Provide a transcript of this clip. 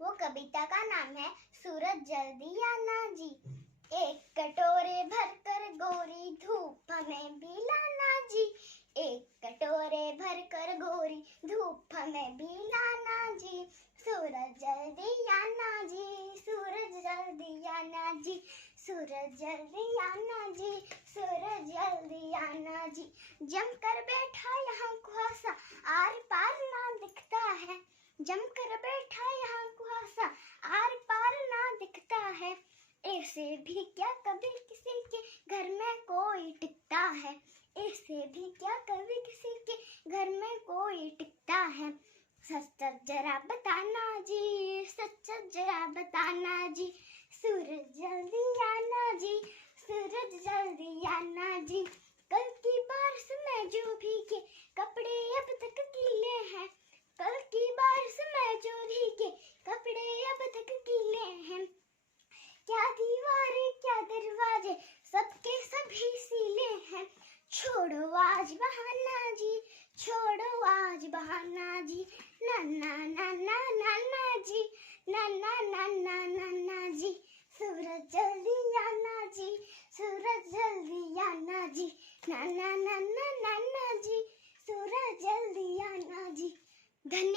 वो कविता का नाम है सूरज जल्दी आना जी। एक कटोरे भरकर गोरी धूप में भी लाना जी। एक कटोरे भरकर गोरी धूप में भी लाना जी। सूरज जल्दी आना जी, सूरज जल्दी आना जी, सूरज जल्दी आना जी, सूरज जल्दी आना जी। जमकर बैठा यहाँ कुहासा, आर पार ना दिखता है। जमकर बैठा यहाँ कुहासा, आर पार ना दिखता है। ऐसे भी क्या कभी किसी के घर में कोई टिकता है। ऐसे भी क्या कभी किसी के घर में कोई टिकता है। सच जरा बताना जी, सच जरा बताना जी, सूरज जल्दी आना जी, सूरज जल्दी आना जी। कल की बारिश में जो भीगे कपड़े अब तक गीले हैं। कल की बारिश में जो भीगे कपड़े अब तक गीले हैं। क्या दीवारें क्या दरवाजे सबके सभी सीले हैं। छोड़ो आज बहाना जी, छोड़ो आज बहाना जी, ना ना ना ना ना ना जी, ना ना ना ना ना ना जी। सूरज जल्दी आना जी, सूरज जल्दी आना जी, ना ना ना ना ना ना जी, सूरज जल्दी आना जी। धन्यवाद।